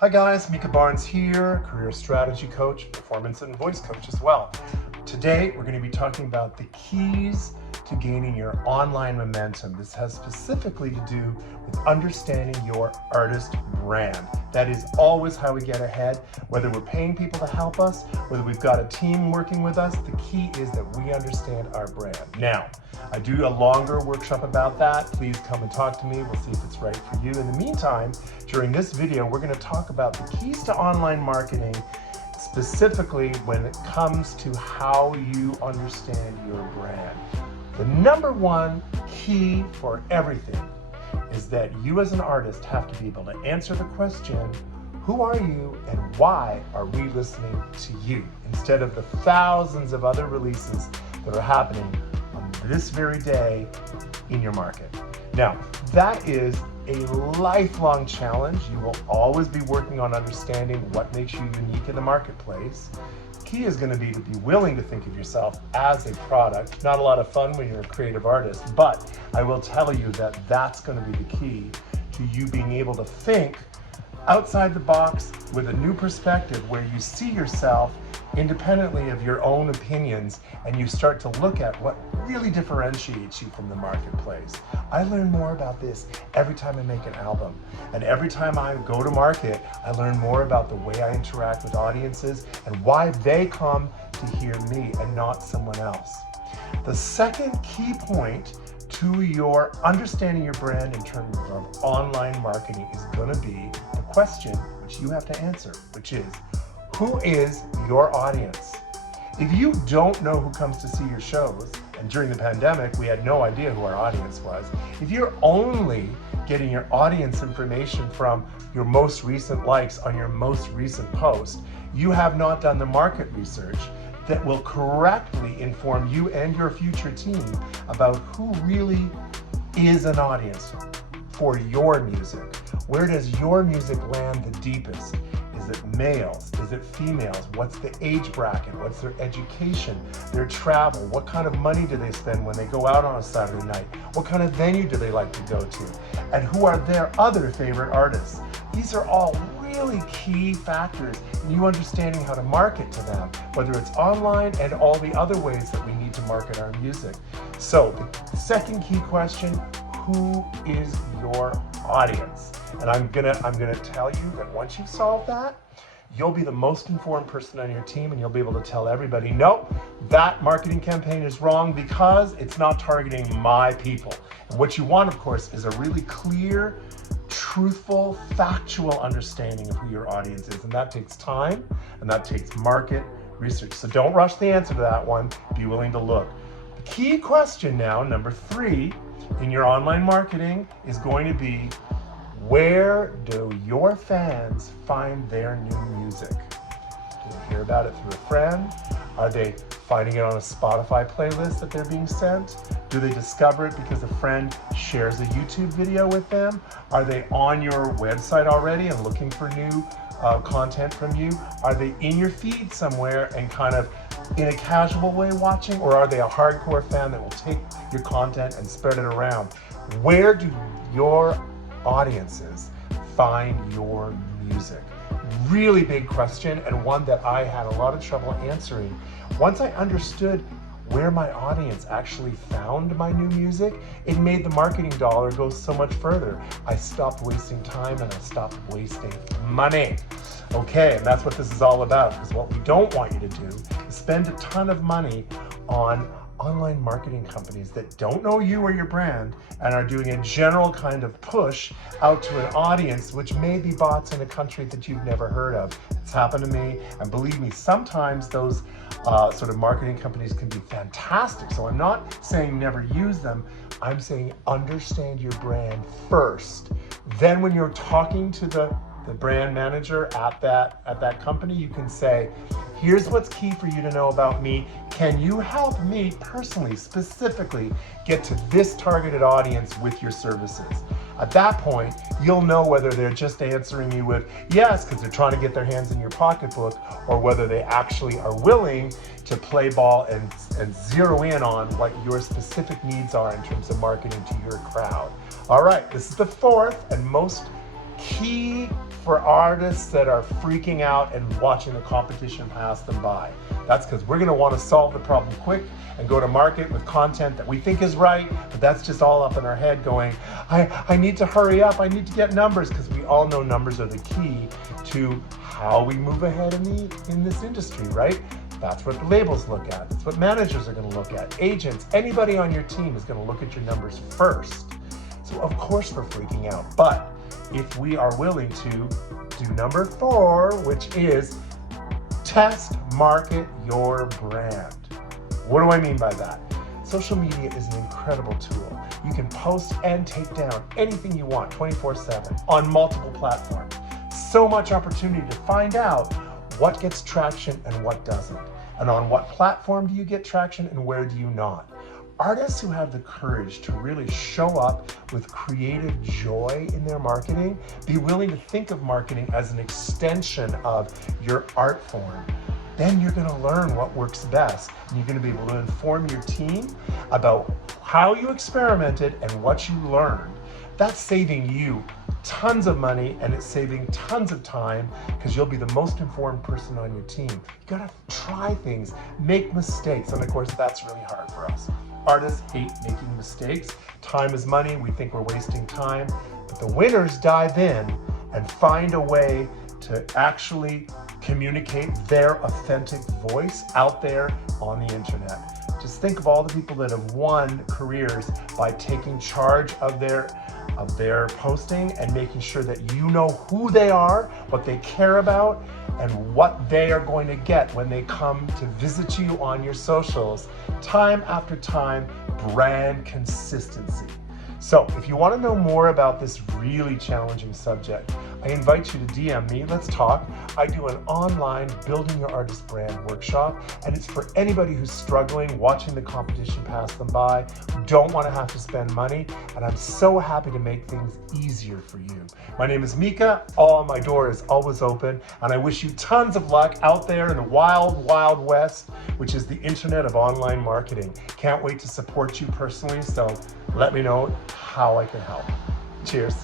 Hi guys, Micah Barnes here, career strategy coach, performance and voice coach as well. Today, we're going to be talking about the keys to gaining your online momentum. This has specifically to do with understanding your artist brand. That is always how we get ahead, whether we're paying people to help us, whether we've got a team working with us. The key is that we understand our brand. Now, I do a longer workshop about that. Please come and talk to me. We'll see if it's right for you. In the meantime, during this video, we're going to talk about the keys to online marketing, specifically when it comes to how you understand your brand. The number one key for everything is that you as an artist have to be able to answer the question, who are you and why are we listening to you? Instead of the thousands of other releases that are happening on this very day in your market. Now, that is a lifelong challenge. You will always be working on understanding what makes you unique in the marketplace. Key is going to be willing to think of yourself as a product. Not a lot of fun when you're a creative artist, but I will tell you that that's going to be the key to you being able to think outside the box with a new perspective where you see yourself independently of your own opinions and you start to look at what really differentiates you from the marketplace. I learn more about this every time I make an album, and every time I go to market, I learn more about the way I interact with audiences and why they come to hear me and not someone else. The second key point to your understanding your brand in terms of online marketing is going to be the question which you have to answer, which is, who is your audience? If you don't know who comes to see your shows, and during the pandemic, we had no idea who our audience was. If you're only getting your audience information from your most recent likes on your most recent post, you have not done the market research that will correctly inform you and your future team about who really is an audience for your music. Where does your music land the deepest? Is it males? Is it females? What's the age bracket? What's their education, their travel? What kind of money do they spend when they go out on a Saturday night? What kind of venue do they like to go to? And who are their other favorite artists? These are all really key factors in you understanding how to market to them, whether it's online and all the other ways that we need to market our music. So the second key question, who is your audience? And I'm gonna tell you that once you've solved that, you'll be the most informed person on your team and you'll be able to tell everybody, nope, that marketing campaign is wrong because it's not targeting my people. And what you want, of course, is a really clear, truthful, factual understanding of who your audience is. And that takes time and that takes market research. So don't rush the answer to that one. Be willing to look. The key question now, number 3, in your online marketing is going to be, where do your fans find their new music? Do they hear about it through a friend? Are they finding it on a Spotify playlist that they're being sent? Do they discover it because a friend shares a YouTube video with them? Are they on your website already and looking for new content from you? Are they in your feed somewhere and kind of in a casual way watching? Or are they a hardcore fan that will take your content and spread it around? Where do your audiences find your music? Really big question, and one that I had a lot of trouble answering. Once I understood where my audience actually found my new music, it made the marketing dollar go so much further. I stopped wasting time and I stopped wasting money. Okay, and that's what this is all about, because what we don't want you to do is spend a ton of money on online marketing companies that don't know you or your brand and are doing a general kind of push out to an audience which may be bots in a country that you've never heard of. It's happened to me, and believe me, sometimes those sort of marketing companies can be fantastic. So I'm not saying never use them. I'm saying understand your brand first. Then when you're talking to the brand manager at that company, you can say, here's what's key for you to know about me. Can you help me personally, specifically, get to this targeted audience with your services? At that point, you'll know whether they're just answering you with yes, because they're trying to get their hands in your pocketbook, or whether they actually are willing to play ball and zero in on what your specific needs are in terms of marketing to your crowd. All right, this is the fourth and most key for artists that are freaking out and watching the competition pass them by. That's because we're gonna want to solve the problem quick and go to market with content that we think is right, but that's just all up in our head going, I need to hurry up, I need to get numbers, because we all know numbers are the key to how we move ahead in this industry, right? That's what the labels look at. That's what managers are going to look at. Agents, anybody on your team is going to look at your numbers first. So of course we're freaking out. But if we are willing to do number 4, which is test market your brand. What do I mean by that? Social media is an incredible tool. You can post and take down anything you want 24/7 on multiple platforms. So much opportunity to find out what gets traction and what doesn't. And on what platform do you get traction and where do you not? Artists who have the courage to really show up with creative joy in their marketing, be willing to think of marketing as an extension of your art form, then you're gonna learn what works best. And you're gonna be able to inform your team about how you experimented and what you learned. That's saving you tons of money, and it's saving tons of time because you'll be the most informed person on your team. You gotta try things, make mistakes, and of course that's really hard for us. Artists hate making mistakes. Time is money, we think we're wasting time, but the winners dive in and find a way to actually communicate their authentic voice out there on the internet. Just think of all the people that have won careers by taking charge of their posting and making sure that you know who they are, what they care about, and what they are going to get when they come to visit you on your socials. Time after time, brand consistency. So if you want to know more about this really challenging subject, I invite you to DM me, let's talk. I do an online Building Your Artist Brand workshop, and it's for anybody who's struggling, watching the competition pass them by, who don't want to have to spend money, and I'm so happy to make things easier for you. My name is Micah, my door is always open, and I wish you tons of luck out there in the wild, wild west, which is the internet of online marketing. Can't wait to support you personally, so let me know how I can help. Cheers.